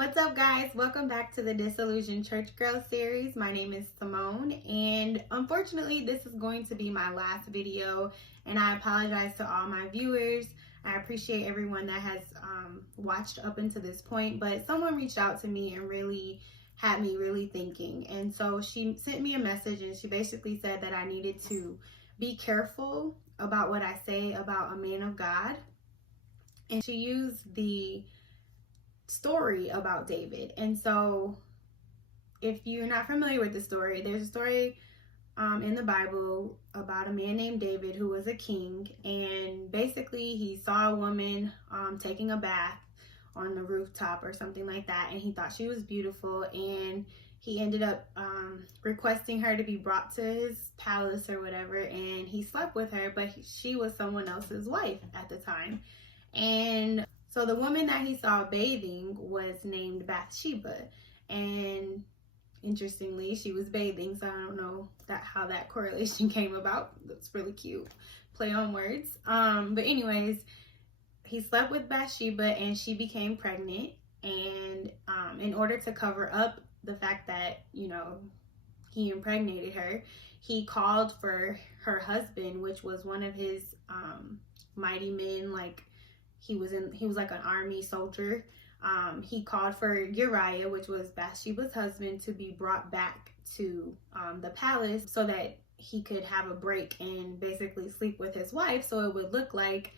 What's up, guys? Welcome back to the Disillusioned Church Girl series. My name is Simone, and unfortunately, this is going to be my last video, and I apologize to all my viewers. I appreciate everyone that has watched up until this point, but someone reached out to me and really had me really thinking. And so she sent me a message, and she basically said that I needed to be careful about what I say about a man of God. And she used the story about David. And so if you're not familiar with the story, there's a story in the Bible about a man named David who was a king, and basically he saw a woman taking a bath on the rooftop or something like that, and he thought she was beautiful, and he ended up requesting her to be brought to his palace or whatever, and he slept with her, but she was someone else's wife at the time. And so the woman that he saw bathing was named Bathsheba, and interestingly, she was bathing, so I don't know how that correlation came about. That's really cute. Play on words. But anyways, he slept with Bathsheba and she became pregnant, and in order to cover up the fact that, he impregnated her, he called for her husband, which was one of his mighty men, like he was like an army soldier. He called for Uriah, which was Bathsheba's husband, to be brought back to the palace so that he could have a break and basically sleep with his wife, so it would look like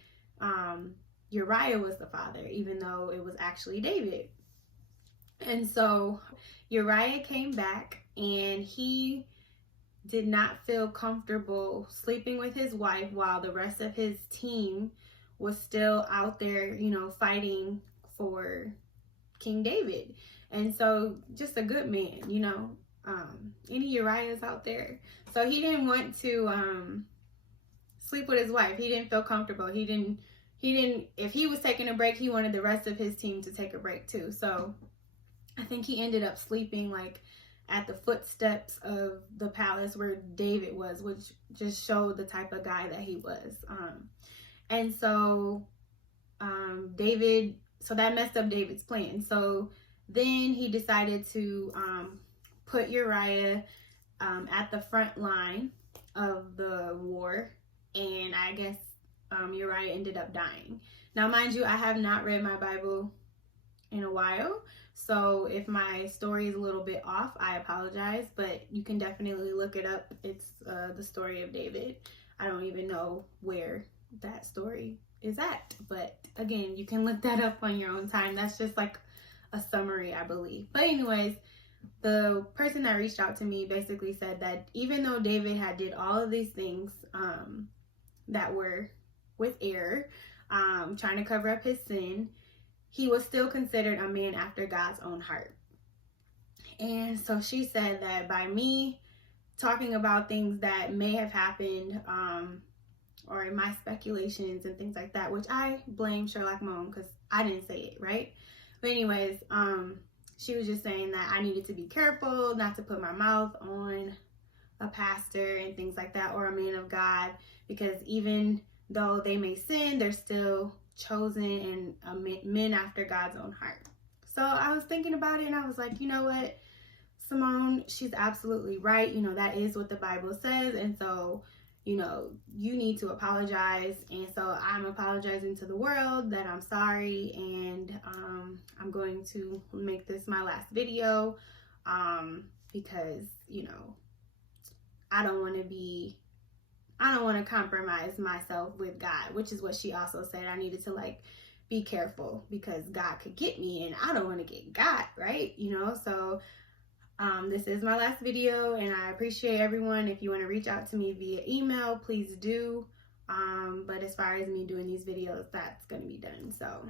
Uriah was the father, even though it was actually David. And so Uriah came back, and he did not feel comfortable sleeping with his wife while the rest of his team was still out there, fighting for King David. And so just a good man, any Uriahs out there. So he didn't want to sleep with his wife. He didn't feel comfortable. He didn't, if he was taking a break, he wanted the rest of his team to take a break too. So I think he ended up sleeping like at the footsteps of the palace where David was, which just showed the type of guy that he was. And so so that messed up David's plan. So then he decided to put Uriah at the front line of the war, and I guess Uriah ended up dying. Now, mind you, I have not read my Bible in a while, so if my story is a little bit off, I apologize, but you can definitely look it up. It's the story of David. I don't even know where that story is at, but again, you can look that up on your own time. That's just like a summary, I believe. But anyways, the person that reached out to me basically said that even though David had did all of these things that were with error, trying to cover up his sin, he was still considered a man after God's own heart. And so she said that by me talking about things that may have happened, or in my speculations and things like that, which I blame Sherlock Moan because I didn't say it, right? But anyways, she was just saying that I needed to be careful not to put my mouth on a pastor and things like that, or a man of God, because even though they may sin, they're still chosen and men after God's own heart. So I was thinking about it, and I was like, you know what, Simone, she's absolutely right. That is what the Bible says. And so you need to apologize. And so I'm apologizing to the world that I'm sorry, and I'm going to make this my last video because I don't want to compromise myself with God, which is what she also said. I needed to be careful because God could get me, and I don't want to get God, right? So this is my last video, and I appreciate everyone. If you want to reach out to me via email, please do. But as far as me doing these videos, that's going to be done. So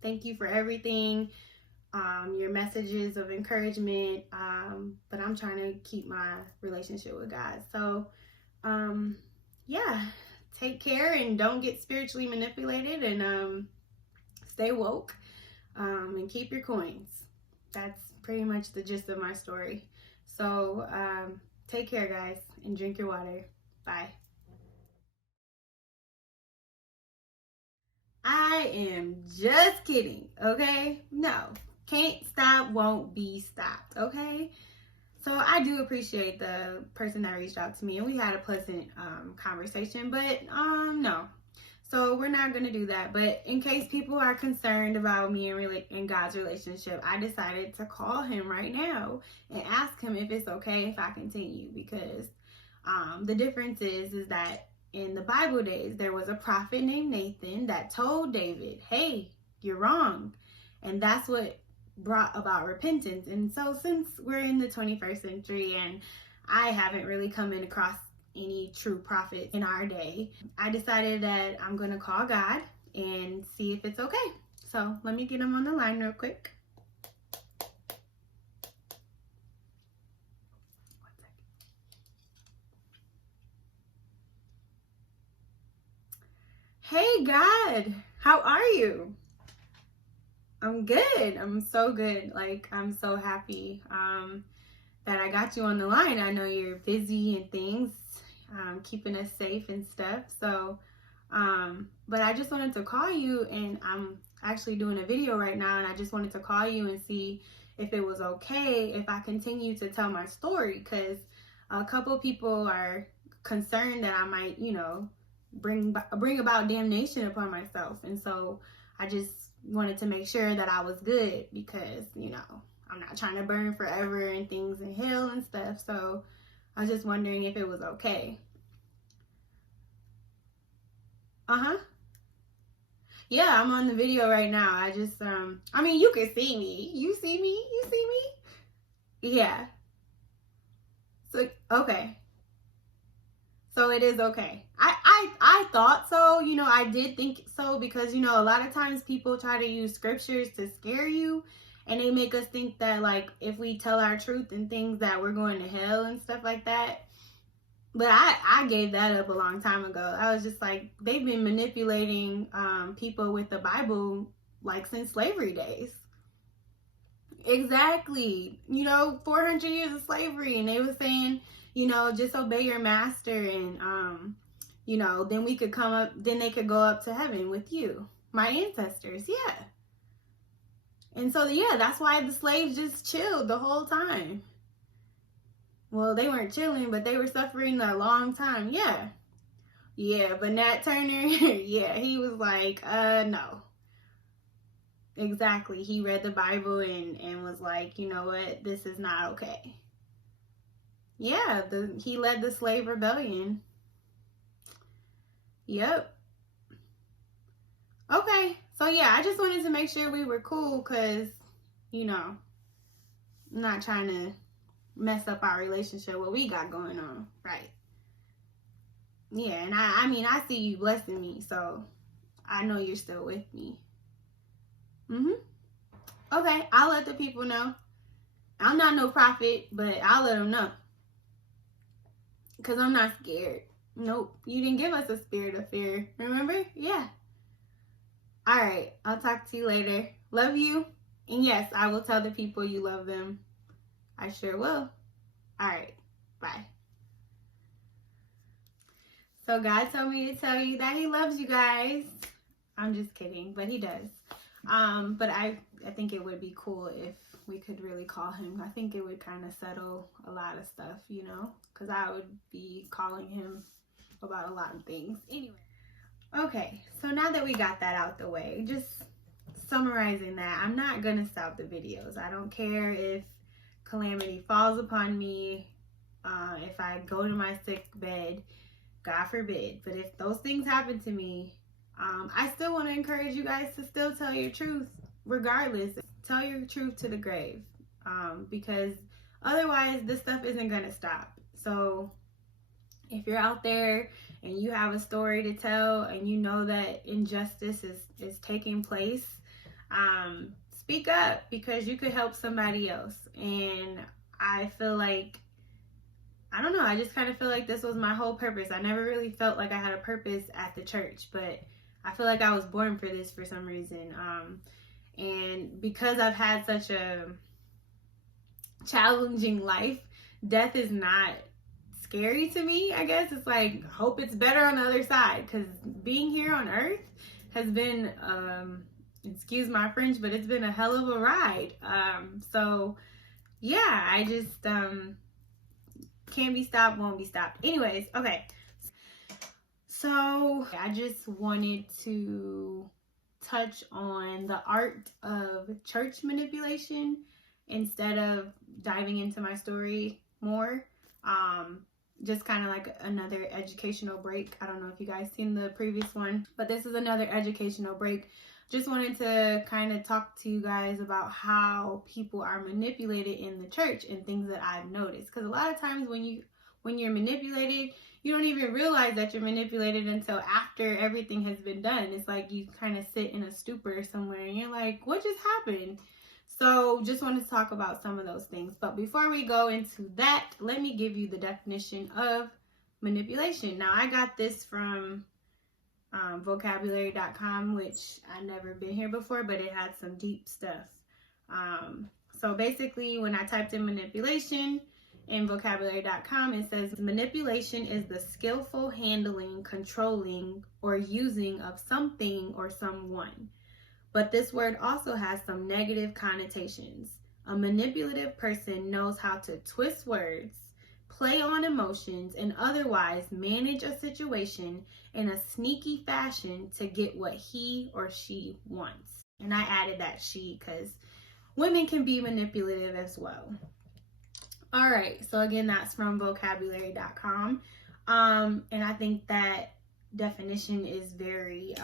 thank you for everything, your messages of encouragement, but I'm trying to keep my relationship with God. So yeah, take care and don't get spiritually manipulated, and stay woke, and keep your coins. That's pretty much the gist of my story. So take care, guys, and drink your water. Bye. I am just kidding, okay? No, Can't stop, won't be stopped, okay? So I do appreciate the person that reached out to me, and we had a pleasant conversation, but no. So we're not going to do that. But in case people are concerned about me and God's relationship, I decided to call him right now and ask him if it's okay if I continue, because the difference is that in the Bible days, there was a prophet named Nathan that told David, hey, you're wrong. And that's what brought about repentance. And so since we're in the 21st century and I haven't really come in across any true prophets in our day, I decided that I'm going to call God and see if it's okay. So let me get him on the line real quick. Hey God, how are you? I'm good. I'm so good. Like, I'm so happy that I got you on the line. I know you're busy and things, keeping us safe and stuff. So, but I just wanted to call you, and I'm actually doing a video right now, and I just wanted to call you and see if it was okay if I continue to tell my story, because a couple people are concerned that I might, bring about damnation upon myself. And so I just wanted to make sure that I was good, because, I'm not trying to burn forever and things in hell and stuff. So I was just wondering if it was okay. Yeah, I'm on the video right now. I just, you can see me. You see me? You see me? Yeah. So, okay. So it is okay. I thought so. I did think so, because, a lot of times people try to use scriptures to scare you, and they make us think that, like, if we tell our truth and things that we're going to hell and stuff like that. But I gave that up a long time ago. I was just like, they've been manipulating people with the Bible, like, since slavery days. Exactly. 400 years of slavery, and they were saying, just obey your master, and then we could then they could go up to heaven with you, my ancestors. Yeah. And so, yeah, that's why the slaves just chilled the whole time. Well, they weren't chilling, but they were suffering a long time. Yeah. Yeah, but Nat Turner, yeah, he was like, no. Exactly. He read the Bible and was like, you know what, this is not okay. Yeah, he led the slave rebellion. Yep. Okay. So, yeah, I just wanted to make sure we were cool, because, I'm not trying to mess up our relationship, what we got going on. Right. Yeah, and I see you blessing me, so I know you're still with me. Okay, I'll let the people know. I'm not no prophet, but I'll let them know, because I'm not scared. Nope. You didn't give us a spirit of fear. Remember? Yeah. All right. I'll talk to you later. Love you. And yes, I will tell the people you love them. I sure will. All right. Bye. So God told me to tell you that he loves you guys. I'm just kidding, but he does. But I think it would be cool if we could really call him. I think it would kind of settle a lot of stuff, because I would be calling him about a lot of things. Anyway. Okay, so now that we got that out the way, just summarizing that, I'm not going to stop the videos. I don't care if calamity falls upon me, if I go to my sick bed, God forbid. But if those things happen to me, I still want to encourage you guys to still tell your truth regardless. Tell your truth to the grave, because otherwise this stuff isn't going to stop. So if you're out there and you have a story to tell, and you know that injustice is taking place, speak up, because you could help somebody else. And I feel like, I don't know, I just kind of feel like this was my whole purpose. I never really felt like I had a purpose at the church, but I feel like I was born for this for some reason. And because I've had such a challenging life, death is not scary to me. I guess it's like, hope it's better on the other side, because being here on earth has been excuse my French, but it's been a hell of a ride. So yeah, I just can't be stopped, won't be stopped. Anyways, okay. So I just wanted to touch on the art of church manipulation instead of diving into my story more. Just kind of like another educational break. I don't know if you guys seen the previous one, but this is another educational break. Just wanted to kind of talk to you guys about how people are manipulated in the church and things that I've noticed. Because a lot of times when you're manipulated, you don't even realize that you're manipulated until after everything has been done. It's like you kind of sit in a stupor somewhere and you're like, what just happened? So just wanted to talk about some of those things. But before we go into that, let me give you the definition of manipulation. Now, I got this from vocabulary.com, which I've never been here before, but it had some deep stuff. So basically, when I typed in manipulation in vocabulary.com, it says manipulation is the skillful handling, controlling, or using of something or someone. But this word also has some negative connotations. A manipulative person knows how to twist words, play on emotions, and otherwise manage a situation in a sneaky fashion to get what he or she wants. And I added that she because women can be manipulative as well. All right, so again, that's from vocabulary.com. And I think that definition is very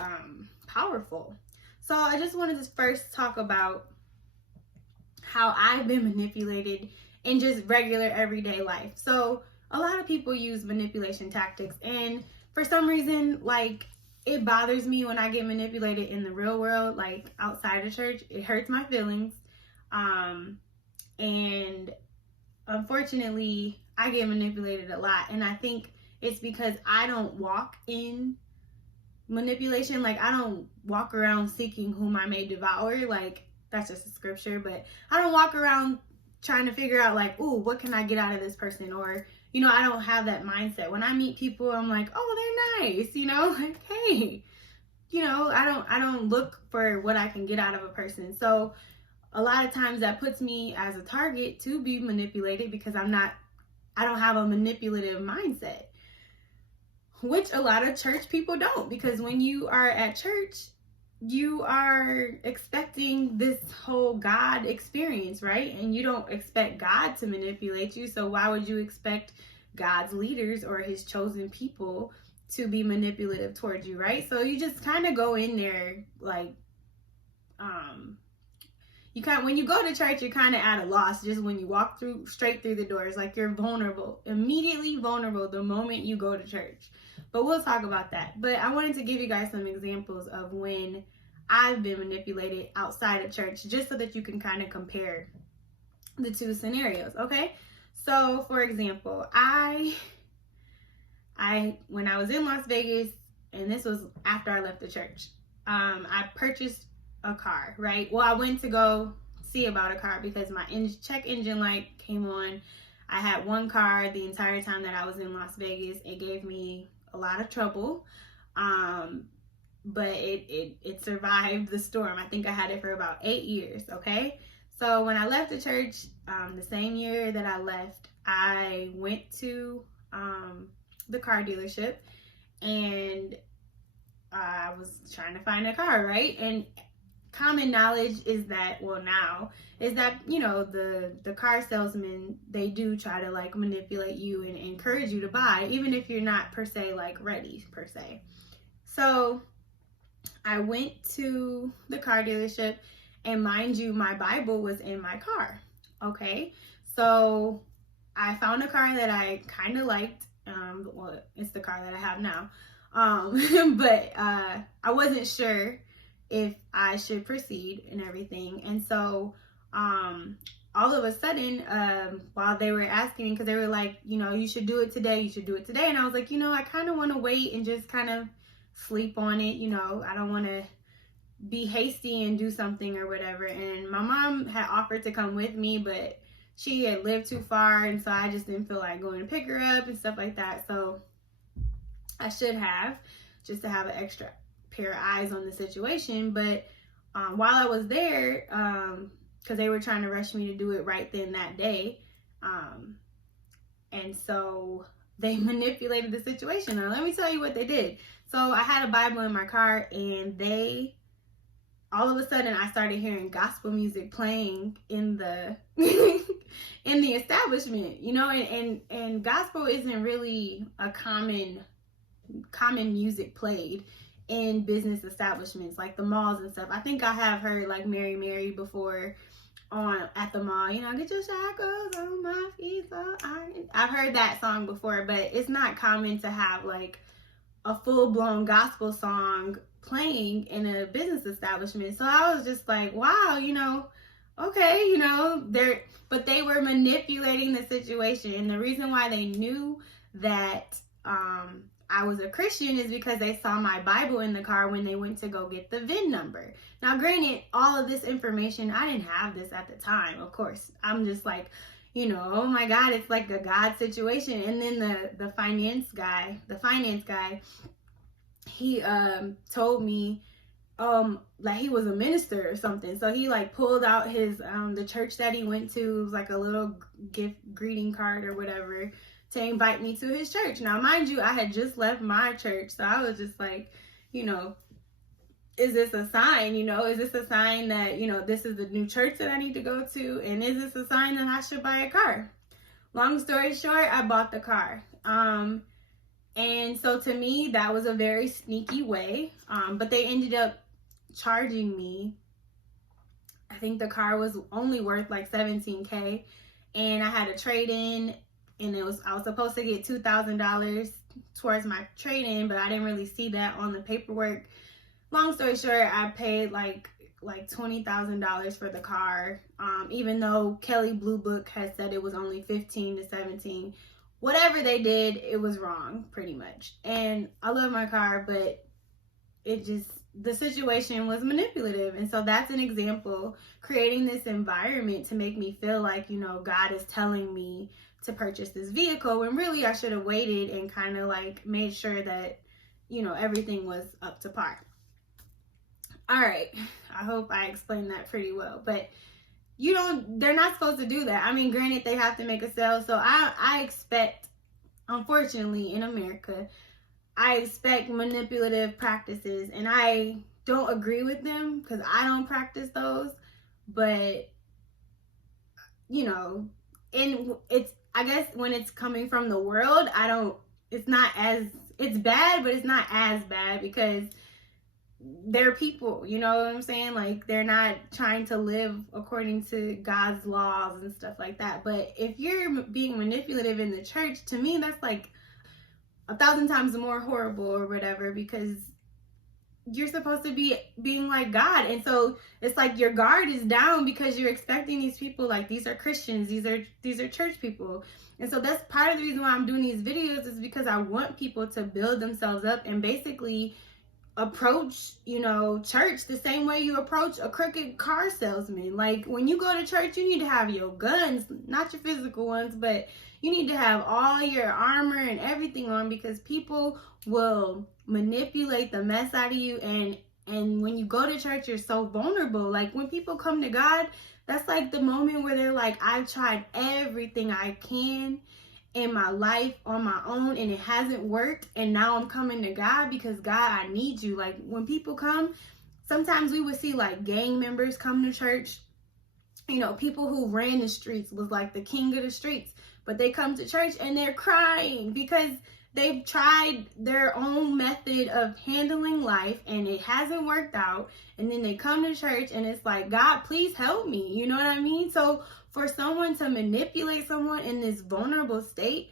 powerful. So I just wanted to first talk about how I've been manipulated in just regular everyday life. So a lot of people use manipulation tactics, and for some reason, like, it bothers me when I get manipulated in the real world, like outside of church. It hurts my feelings. And unfortunately, I get manipulated a lot. And I think it's because I don't walk in manipulation. Like, I don't walk around seeking whom I may devour. Like, that's just a scripture, but I don't walk around trying to figure out like, ooh, what can I get out of this person? Or, you know, I don't have that mindset. When I meet people, I'm like, oh, they're nice, you know, like, hey, you know, I don't look for what I can get out of a person. So a lot of times that puts me as a target to be manipulated because I don't have a manipulative mindset, which a lot of church people don't, because when you are at church, you are expecting this whole God experience, right? And you don't expect God to manipulate you. So why would you expect God's leaders or his chosen people to be manipulative towards you, right? So you just kind of go in there like, when you go to church, you're kind of at a loss just when you walk straight through the doors. Like, you're vulnerable, immediately vulnerable the moment you go to church. But we'll talk about that. But I wanted to give you guys some examples of when I've been manipulated outside of church, just so that you can kind of compare the two scenarios, okay? So, for example, when I was in Las Vegas, and this was after I left the church, I purchased a car, right? Well, I went to go see about a car because my check engine light came on. I had one car the entire time that I was in Las Vegas. It gave me a lot of trouble, but it survived the storm. I think I had it for about 8 years, okay? So when I left the church, the same year that I left, I went to the car dealership, and I was trying to find a car, right? And common knowledge is that, you know, the car salesmen, they do try to like manipulate you and encourage you to buy, even if you're not per se like ready per se. So I went to the car dealership, and mind you, my Bible was in my car. Okay, so I found a car that I kind of liked. Well, it's the car that I have now. But I wasn't sure if I should proceed and everything. And so all of a sudden, while they were asking me, because they were like, you know, you should do it today, you should do it today. And I was like, you know, I kind of want to wait and just kind of sleep on it. You know, I don't want to be hasty and do something or whatever. And my mom had offered to come with me, but she had lived too far, and so I just didn't feel like going to pick her up and stuff like that. So I should have, just to have an extra pair of eyes on the situation. But while I was there, because they were trying to rush me to do it right then that day. And so they manipulated the situation. Now, let me tell you what they did. So I had a Bible in my car, and all of a sudden I started hearing gospel music playing in the in the establishment, you know, and gospel isn't really a common music played in business establishments like the malls and stuff. I think I have heard like Mary Mary before at the mall, you know, get your shackles on my feet so I've heard that song before, but it's not common to have like a full-blown gospel song playing in a business establishment. So I was just like, wow, you know, okay, you know, but they were manipulating the situation. And the reason why they knew that I was a Christian is because they saw my Bible in the car when they went to go get the VIN number. Now, granted, all of this information, I didn't have this at the time, of course. I'm just like, you know, oh my God, it's like a God situation. And then the finance guy, he told me like he was a minister or something. So he like pulled out his the church that he went to. It was like a little gift greeting card or whatever to invite me to his church. Now, mind you, I had just left my church, so I was just like, you know, is this a sign? You know, is this a sign that, you know, this is the new church that I need to go to? And is this a sign that I should buy a car? Long story short, I bought the car. And so to me, that was a very sneaky way. But they ended up charging me. I think the car was only worth like $17K. And I had a trade-in, and I was supposed to get $2,000 towards my trade-in, but I didn't really see that on the paperwork. Long story short, I paid like $20,000 for the car, even though Kelley Blue Book had said it was only 15 to 17. Whatever they did, it was wrong, pretty much. And I love my car, but the situation was manipulative. And so that's an example, creating this environment to make me feel like, you know, God is telling me to purchase this vehicle, when really I should have waited and kind of like made sure that, you know, everything was up to par. All right, I hope I explained that pretty well, but they're not supposed to do that. I mean, granted, they have to make a sale. So I expect, unfortunately, in America, I expect manipulative practices, and I don't agree with them because I don't practice those. But, you know, and I guess when it's coming from the world, it's bad, but it's not as bad because they're people, you know what I'm saying? Like, they're not trying to live according to God's laws and stuff like that. But if you're being manipulative in the church, to me, that's like 1,000 times more horrible or whatever, because you're supposed to be being like God. And so it's like your guard is down because you're expecting these people, like, these are Christians, these are church people. And so that's part of the reason why I'm doing these videos, is because I want people to build themselves up and basically approach, you know, church the same way you approach a crooked car salesman. Like, when you go to church, you need to have your guns, not your physical ones, but you need to have all your armor and everything on, because people will manipulate the mess out of you. And when you go to church, you're so vulnerable. Like, when people come to God, that's like the moment where they're like, I've tried everything I can in my life on my own and it hasn't worked, and now I'm coming to God because, God, I need you. Like, when people come, sometimes we would see like gang members come to church, you know, people who ran the streets, was like the king of the streets, but they come to church and they're crying because they've tried their own method of handling life and it hasn't worked out. And then they come to church and it's like, God, please help me. You know what I mean? So for someone to manipulate someone in this vulnerable state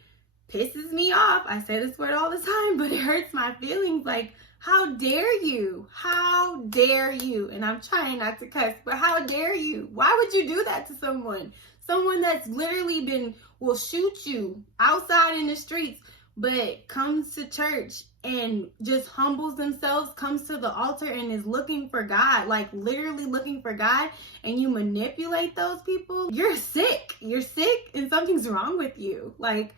pisses me off. I say this word all the time, but it hurts my feelings. Like, how dare you? How dare you? And I'm trying not to cuss, but how dare you? Why would you do that to someone? Someone that's literally will shoot you outside in the streets, but comes to church and just humbles themselves, comes to the altar and is looking for God, like literally looking for God, and you manipulate those people. You're sick. You're sick and something's wrong with you. Like,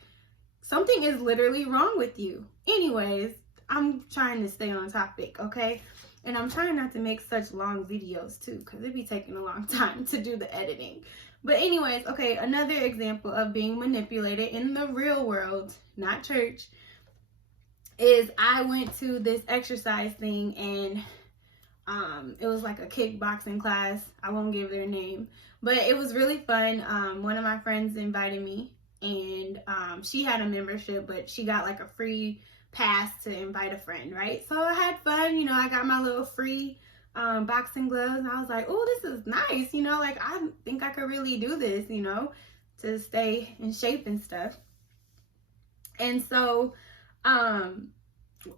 something is literally wrong with you. Anyways, I'm trying to stay on topic, okay? And I'm trying not to make such long videos too, because it'd be taking a long time to do the editing. But anyways, okay, another example of being manipulated in the real world, not church, is I went to this exercise thing, and it was like a kickboxing class. I won't give their name, but it was really fun. One of my friends invited me, and she had a membership, but she got like a free pass to invite a friend, right? So I had fun, you know, I got my little free boxing gloves, and I was like, oh, this is nice, you know, like I think I could really do this, you know, to stay in shape and stuff. And so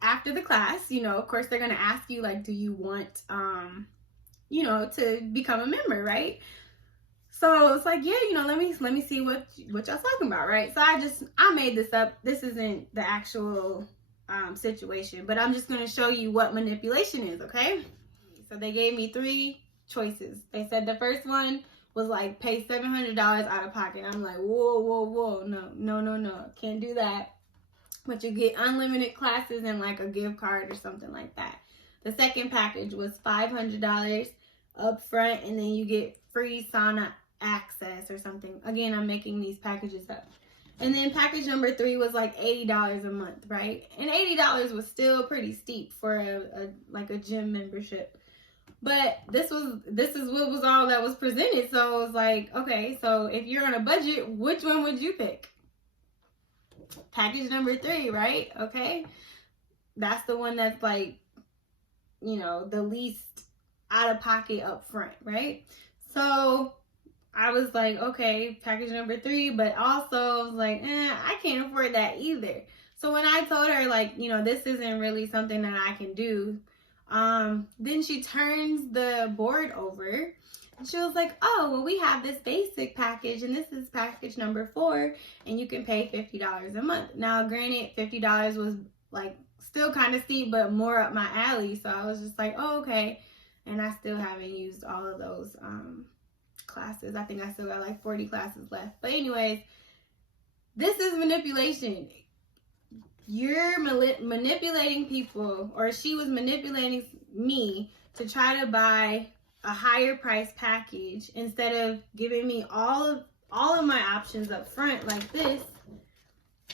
after the class, you know, of course they're going to ask you, like, do you want you know, to become a member, right? So it's like, yeah, you know, let me see what y'all talking about, right? So I made this up. This isn't the actual situation, but I'm just going to show you what manipulation is, okay? So they gave me 3 choices. They said the first one was like pay $700 out of pocket. I'm like, whoa, no, can't do that. But you get unlimited classes and like a gift card or something like that. The second package was $500 up front, and then you get free sauna access or something. Again, I'm making these packages up. And then package number 3 was like $80 a month, right? And $80 was still pretty steep for a gym membership. But this is what was all that was presented. So it was like, okay, so if you're on a budget, which one would you pick? Package number 3, right? Okay, that's the one that's like, you know, the least out of pocket up front, right? So I was like, okay, package number 3, but also I was like, I can't afford that either. So when I told her, like, you know, this isn't really something that I can do, then she turns the board over. She was like, oh, well, we have this basic package, and this is package number 4, and you can pay $50 a month. Now, granted, $50 was like still kind of steep, but more up my alley. So I was just like, oh, okay. And I still haven't used all of those classes. I think I still got like 40 classes left. But anyways, this is manipulation. You're manipulating people, or she was manipulating me to try to buy a higher price package instead of giving me all of my options up front like this,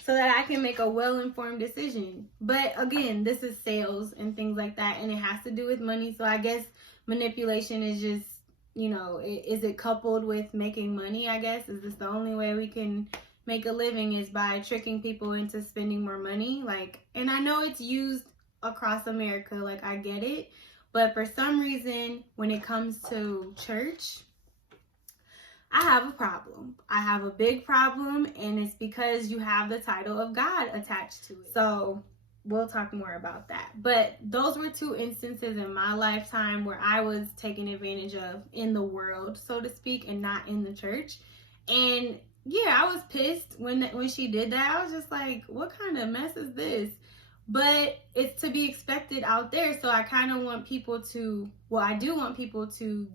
so that I can make a well-informed decision. But again, this is sales and things like that, and it has to do with money. So I guess manipulation is just, you know, is it coupled with making money, I guess? Is this the only way we can make a living, is by tricking people into spending more money? Like, and I know it's used across America, like I get it. But for some reason, when it comes to church, I have a problem. I have a big problem, and it's because you have the title of God attached to it. So we'll talk more about that. But those were 2 instances in my lifetime where I was taken advantage of in the world, so to speak, and not in the church. And yeah, I was pissed when she did that. I was just like, what kind of mess is this? But it's to be expected out there. So I kind of want people to, well, I do want people to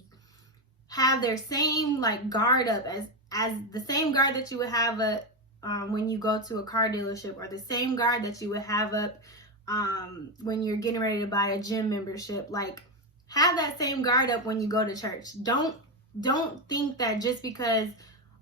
have their same like guard up as the same guard that you would have when you go to a car dealership, or the same guard that you would have up when you're getting ready to buy a gym membership. Like, have that same guard up when you go to church. Don't think that just because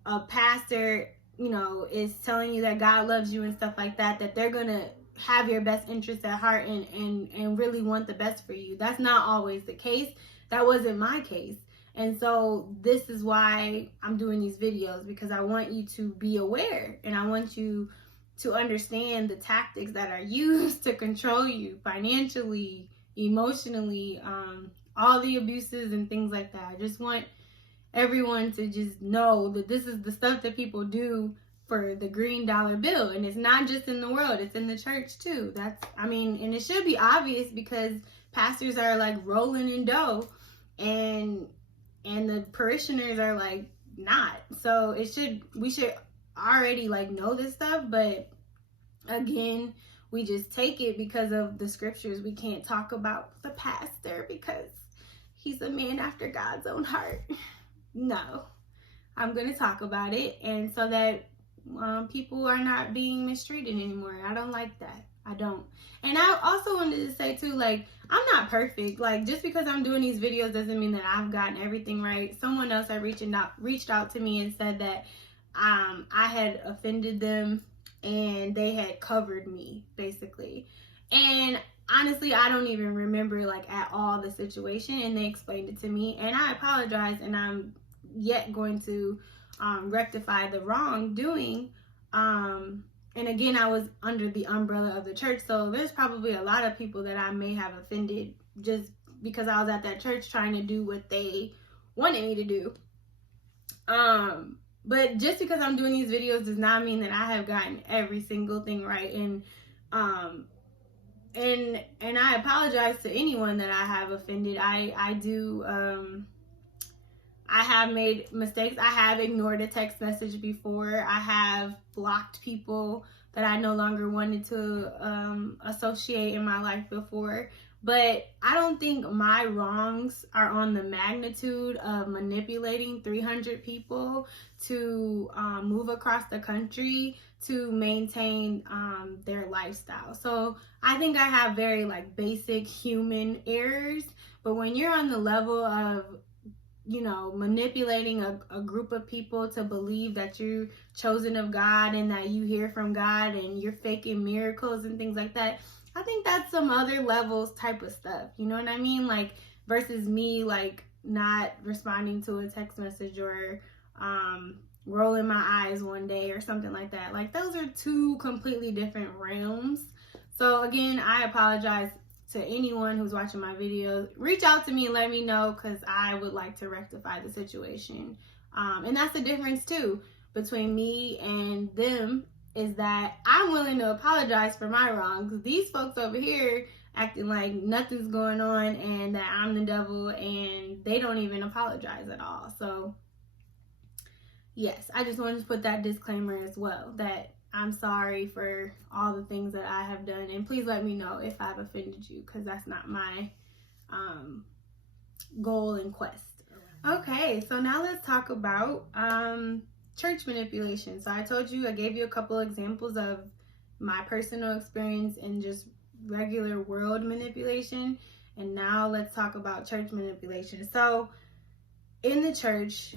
a pastor, you know, is telling you that God loves you and stuff like that, that they're gonna have your best interest at heart and really want the best for you. That's not always the case. That wasn't my case. And so this is why I'm doing these videos, because I want you to be aware, and I want you to understand the tactics that are used to control you financially, emotionally, all the abuses and things like that. I just want everyone to just know that this is the stuff that people do for the green dollar bill. And it's not just in the world, it's in the church too. And it should be obvious, because pastors are like rolling in dough, and the parishioners are like not. So we should already like know this stuff, but again, we just take it because of the scriptures. We can't talk about the pastor because he's a man after God's own heart. No, I'm going to talk about it, and so that people are not being mistreated anymore. I don't like that. I don't. And I also wanted to say too, like, I'm not perfect. Like, just because I'm doing these videos doesn't mean that I've gotten everything right. Someone else had reached out to me and said that I had offended them and they had covered me, basically. And honestly, I don't even remember like at all the situation, and they explained it to me, and I apologize, and I'm yet going to rectify the wrongdoing. And again, I was under the umbrella of the church, so there's probably a lot of people that I may have offended just because I was at that church trying to do what they wanted me to do. But just because I'm doing these videos does not mean that I have gotten every single thing right. And I apologize to anyone that I have offended. I have made mistakes. I have ignored a text message before. I have blocked people that I no longer wanted to associate in my life before. But I don't think my wrongs are on the magnitude of manipulating 300 people to move across the country to maintain their lifestyle. So I think I have very like basic human errors. But when you're on the level of, you know, manipulating a group of people to believe that you're chosen of God and that you hear from God and you're faking miracles and things like that, I think that's some other levels type of stuff. You know what I mean? Like, versus me, like, not responding to a text message or rolling my eyes one day or something like that. Like, those are two completely different realms. So, again, I apologize to anyone who's watching my videos. Reach out to me and let me know, because I would like to rectify the situation. And that's the difference, too, between me and them, is that I'm willing to apologize for my wrongs. These folks over here acting like nothing's going on and that I'm the devil, and they don't even apologize at all. So yes, I just wanted to put that disclaimer as well, that I'm sorry for all the things that I have done, and please let me know if I've offended you, because that's not my goal and quest. Okay, so now let's talk about church manipulation. So I told you, I gave you a couple examples of my personal experience in just regular world manipulation, and now let's talk about church manipulation. So in the church,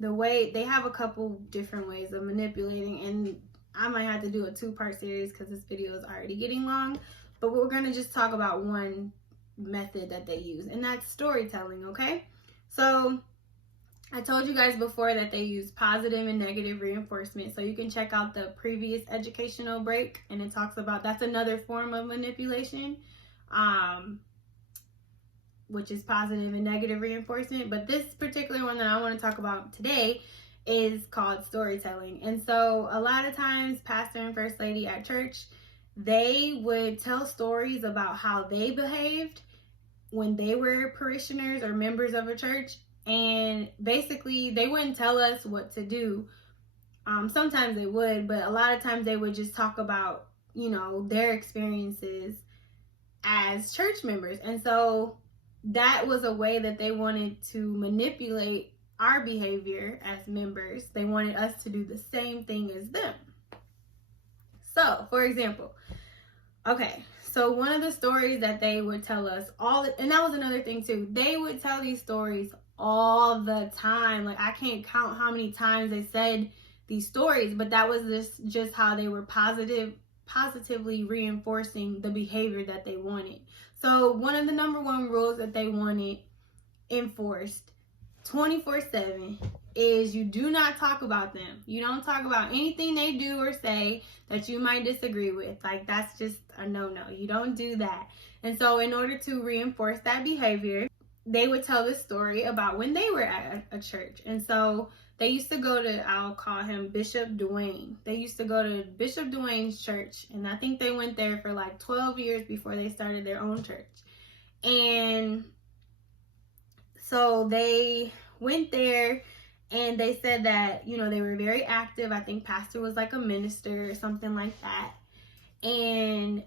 the way they have a couple different ways of manipulating, and I might have to do a 2-part series because this video is already getting long, but we're going to just talk about one method that they use, and that's storytelling. Okay, so I told you guys before that they use positive and negative reinforcement. So you can check out the previous educational break, and it talks about, that's another form of manipulation, which is positive and negative reinforcement. But this particular one that I want to talk about today is called storytelling. And so a lot of times, pastor and first lady at church, they would tell stories about how they behaved when they were parishioners or members of a church. And basically, they wouldn't tell us what to do. Sometimes they would, but a lot of times they would just talk about, you know, their experiences as church members. And so that was a way that they wanted to manipulate our behavior as members. They wanted us to do the same thing as them. So, for example, okay, so one of the stories that they would tell us and that was another thing too, they would tell these stories all the time. Like, I can't count how many times they said these stories, but that was just how they were positively reinforcing the behavior that they wanted. So one of the number one rules that they wanted enforced 24/7 is you do not talk about them. You don't talk about anything they do or say that you might disagree with. Like, that's just a no-no. You don't do that. And so in order to reinforce that behavior, they would tell this story about when they were at a church. And so they used to go to, I'll call him Bishop Dwayne. They used to go to Bishop Dwayne's church. And I think they went there for like 12 years before they started their own church. And so they went there, and they said that, you know, they were very active. I think pastor was like a minister or something like that. And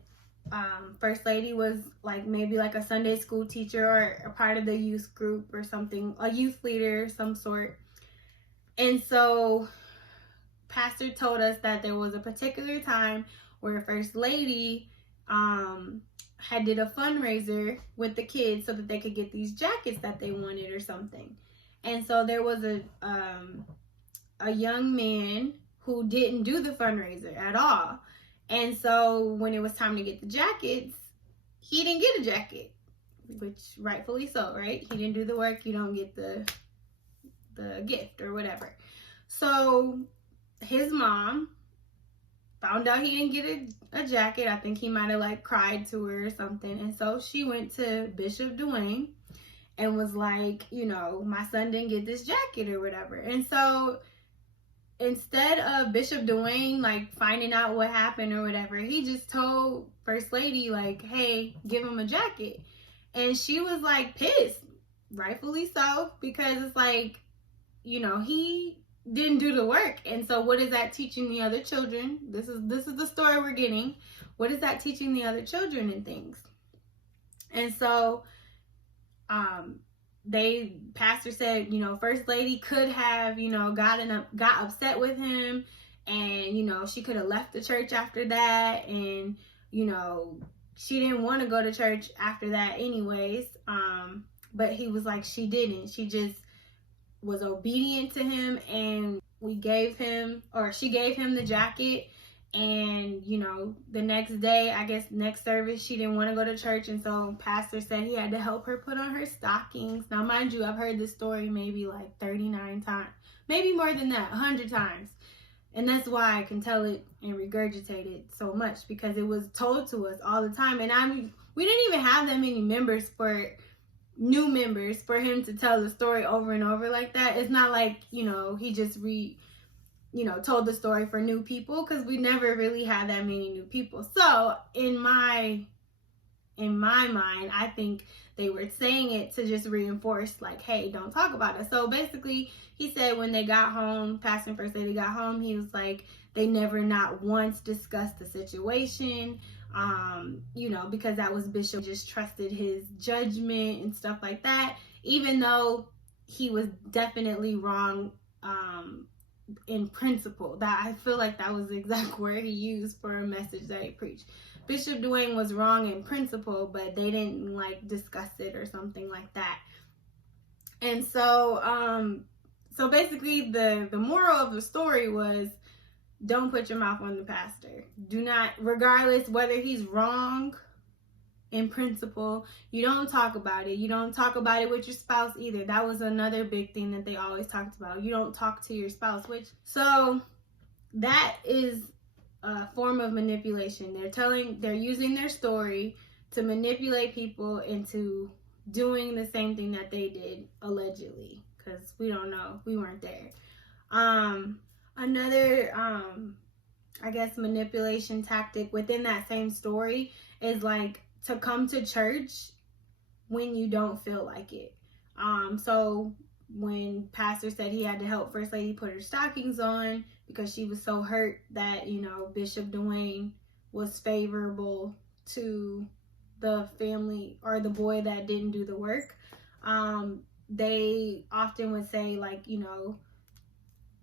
first lady was like maybe like a Sunday school teacher or a part of the youth group or something, a youth leader of some sort. And so pastor told us that there was a particular time where First Lady had did a fundraiser with the kids so that they could get these jackets that they wanted or something. And so there was a young man who didn't do the fundraiser at all. And so when it was time to get the jackets, he didn't get a jacket, which rightfully so, right? He didn't do the work, you don't get the gift or whatever. So his mom found out he didn't get a jacket. I think he might have like cried to her or something. And so she went to Bishop Dwayne and was like, you know, my son didn't get this jacket or whatever. And so instead of Bishop Dwayne like finding out what happened or whatever, he just told First Lady like, hey, give him a jacket. And she was like pissed, rightfully so, because it's like, you know, he didn't do the work. And so what is that teaching the other children? This is the story we're getting. What is that teaching the other children and things? And so pastor said, you know, First Lady could have, you know, got upset with him, and, you know, she could have left the church after that, and, you know, she didn't want to go to church after that anyways. But he was like, she didn't. She just was obedient to him, and she gave him the jacket. And, you know, the next day, I guess next service, she didn't want to go to church, and so pastor said he had to help her put on her stockings. Now, mind you, I've heard this story maybe like 39 times, maybe more than that, 100 times. And that's why I can tell it and regurgitate it so much, because it was told to us all the time. And we didn't even have that many new members for him to tell the story over and over like that. It's not like, you know, he just told the story for new people, because we never really had that many new people. So in my mind, I think they were saying it to just reinforce like, hey, don't talk about it. So basically he said when they got home, Pastor and First Lady got home, he was like, they never not once discussed the situation, you know, because that was Bishop, just trusted his judgment and stuff like that, even though he was definitely wrong in principle. That I feel like that was the exact word he used for a message that he preached. Bishop Dwayne was wrong in principle, but they didn't like discuss it or something like that. And so so basically the moral of the story was, don't put your mouth on the pastor. Do not, regardless whether he's wrong in principle, you don't talk about it. You don't talk about it with your spouse either. That was another big thing that they always talked about. You don't talk to your spouse, so that is a form of manipulation. They're using their story to manipulate people into doing the same thing that they did, allegedly, because we don't know. We weren't there. Another, I guess, manipulation tactic within that same story is like to come to church when you don't feel like it. So when pastor said he had to help First Lady put her stockings on because she was so hurt that, you know, Bishop Dwayne was favorable to the family or the boy that didn't do the work, they often would say like, you know,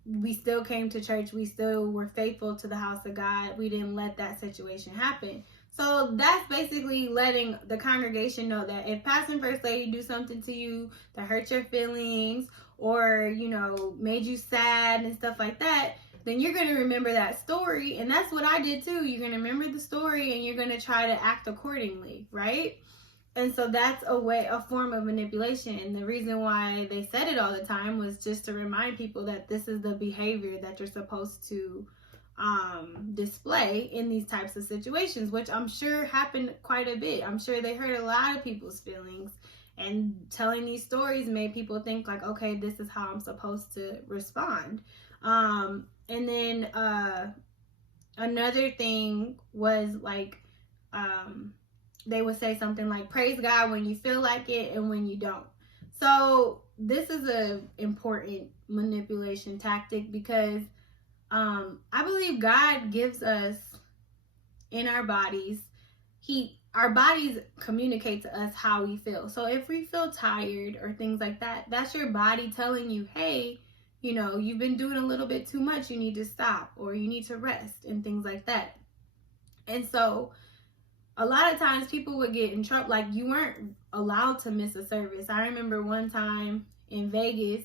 we still came to church. We still were faithful to the house of God. We didn't let that situation happen. So that's basically letting the congregation know that if Pastor and First Lady do something to you that hurt your feelings or, you know, made you sad and stuff like that, then you're going to remember that story. And that's what I did too. You're going to remember the story and you're going to try to act accordingly, right? And so that's a form of manipulation. And the reason why they said it all the time was just to remind people that this is the behavior that you're supposed to display in these types of situations, which I'm sure happened quite a bit. I'm sure they hurt a lot of people's feelings, and telling these stories made people think like, okay, this is how I'm supposed to respond. And then another thing was like, they would say something like, praise God when you feel like it and when you don't. So this is an important manipulation tactic because I believe God gives us in our bodies, our bodies communicate to us how we feel. So if we feel tired or things like that, that's your body telling you, hey, you know, you've been doing a little bit too much. You need to stop, or you need to rest and things like that. And so a lot of times people would get in trouble. Like, you weren't allowed to miss a service. I remember one time in Vegas,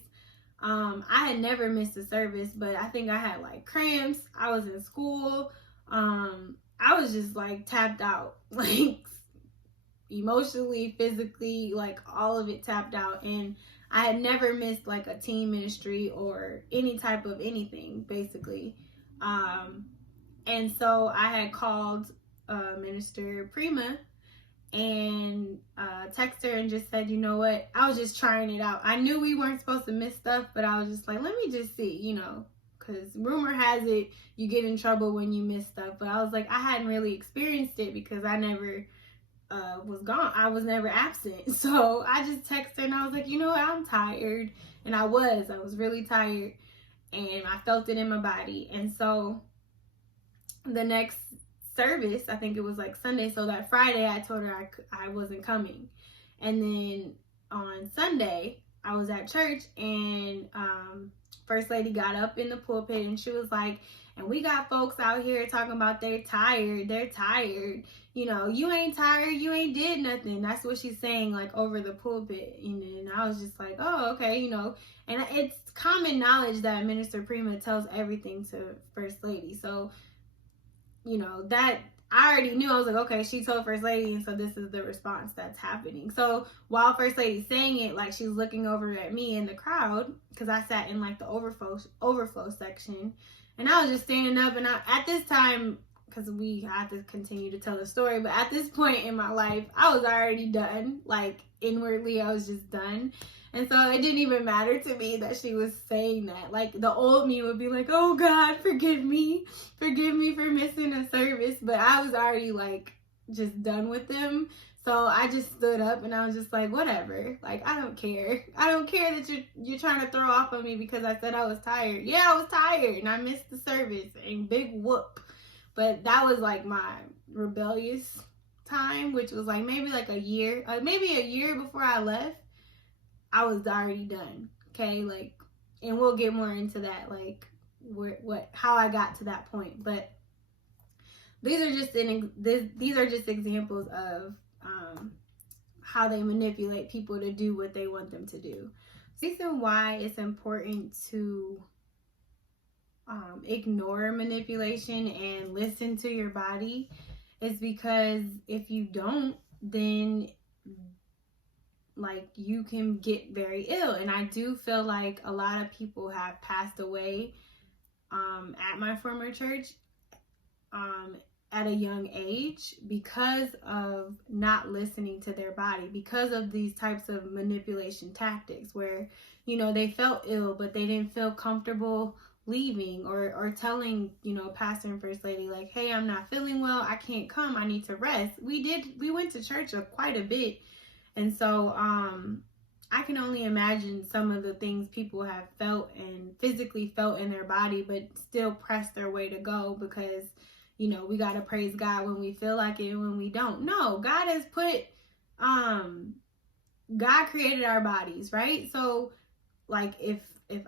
I had never missed a service, but I think I had like cramps. I was in school. I was just like tapped out, like emotionally, physically, like all of it tapped out. And I had never missed like a teen ministry or any type of anything, basically. And so I had called Minister Prima and text her and just said, you know what, I was just trying it out. I knew we weren't supposed to miss stuff, but I was just like, let me just see, you know, because rumor has it you get in trouble when you miss stuff. But I was like, I hadn't really experienced it because I never was gone. I was never absent. So I just texted her and I was like, you know what, I'm tired. And I was really tired, and I felt it in my body. And so the next service, I think it was like Sunday, so that Friday I told her I wasn't coming. And then on Sunday I was at church, and First Lady got up in the pulpit and she was like, and we got folks out here talking about they're tired, you know, you ain't tired, you ain't did nothing. That's what she's saying, like, over the pulpit. And I was just like, oh, okay, you know. And it's common knowledge that Minister Prima tells everything to First Lady. So, you know, that I already knew. I was like, okay, she told First Lady, and so this is the response that's happening. So while First Lady's saying it, like, she's looking over at me in the crowd, because I sat in like the overflow section, and I was just standing up. And at this time, because we have to continue to tell the story, but at this point in my life, I was already done. Like, inwardly, I was just done. And so it didn't even matter to me that she was saying that. Like, the old me would be like, oh God, forgive me for missing a service. But I was already like just done with them. So I just stood up and I was just like, whatever. Like, I don't care. I don't care that you're trying to throw off on me because I said I was tired. Yeah, I was tired and I missed the service, and big whoop. But that was like my rebellious time, which was like maybe a year before I left. I was already done. Okay, like, and we'll get more into that, like how I got to that point. But these are just examples of how they manipulate people to do what they want them to do. The reason why it's important to ignore manipulation and listen to your body is because if you don't, then like, you can get very ill. And I do feel like a lot of people have passed away at my former church at a young age because of not listening to their body, because of these types of manipulation tactics where, you know, they felt ill but they didn't feel comfortable leaving or telling, you know, Pastor and First Lady, like, hey, I'm not feeling well, I can't come, I need to rest. We went to church quite a bit. And so I can only imagine some of the things people have felt and physically felt in their body, but still press their way to go because, you know, we got to praise God when we feel like it and when we don't. No, God has put, God created our bodies, right? So, like, if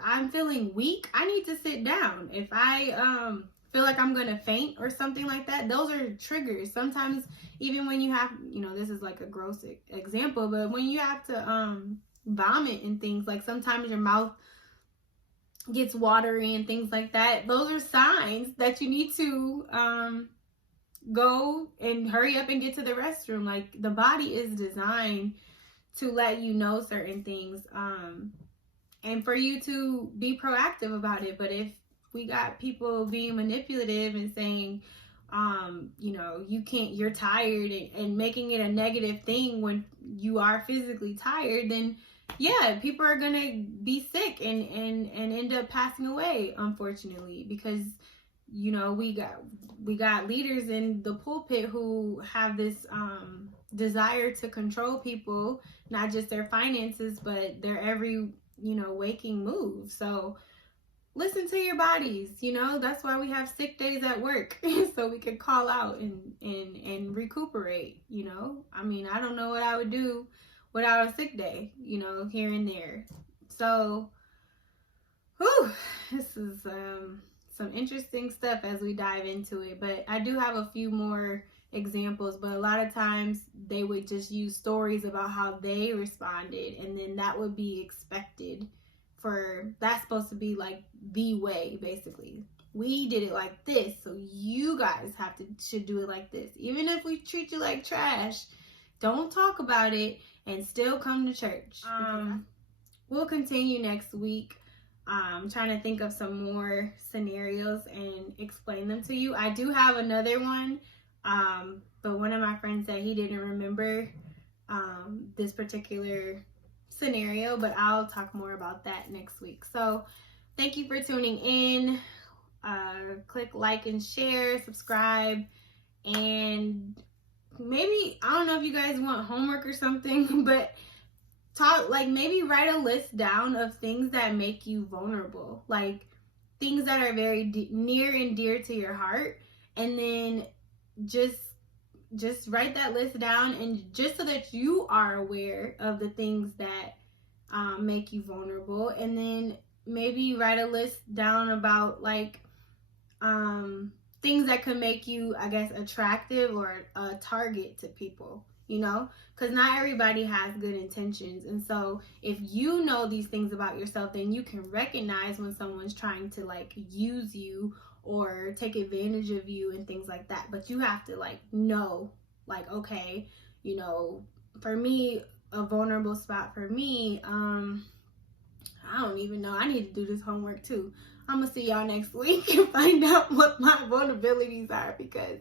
I'm feeling weak, I need to sit down. If I feel like I'm gonna faint or something like that, those are triggers. Sometimes even when you have, you know, this is like a gross example, but when you have to vomit and things, like sometimes your mouth gets watery and things like that, those are signs that you need to go and hurry up and get to the restroom. Like, the body is designed to let you know certain things and for you to be proactive about it. But if we got people being manipulative and saying, you know, you can't, you're tired, and making it a negative thing when you are physically tired, then yeah, people are gonna be sick and end up passing away, unfortunately, because, you know, we got leaders in the pulpit who have this desire to control people, not just their finances, but their every, you know, waking move. So listen to your bodies, you know. That's why we have sick days at work, so we can call out and recuperate, you know. I mean, I don't know what I would do without a sick day, you know, here and there. So, this is some interesting stuff as we dive into it. But I do have a few more examples, but a lot of times they would just use stories about how they responded, and then that would be expected for, that's supposed to be like the way, basically. We did it like this, so you guys should do it like this. Even if we treat you like trash, don't talk about it and still come to church. We'll continue next week. I'm trying to think of some more scenarios and explain them to you. I do have another one, but one of my friends said he didn't remember this particular scenario, but I'll talk more about that next week. So thank you for tuning in. Click like and share, subscribe, and maybe, I don't know if you guys want homework or something, but maybe write a list down of things that make you vulnerable, like things that are very near and dear to your heart, and then just write that list down, and just so that you are aware of the things that make you vulnerable. And then maybe write a list down about like things that could make you, I guess, attractive or a target to people, you know, because not everybody has good intentions. And so if you know these things about yourself, then you can recognize when someone's trying to like use you or take advantage of you and things like that. But you have to like know, like, okay, you know, for me, a vulnerable spot for me, I don't even know. I need to do this homework too. I'm gonna see y'all next week and find out what my vulnerabilities are, because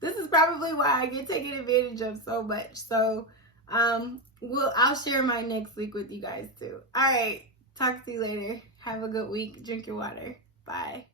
this is probably why I get taken advantage of so much. So I'll share mine next week with you guys too. All right, talk to you later. Have a good week. Drink your water. Bye.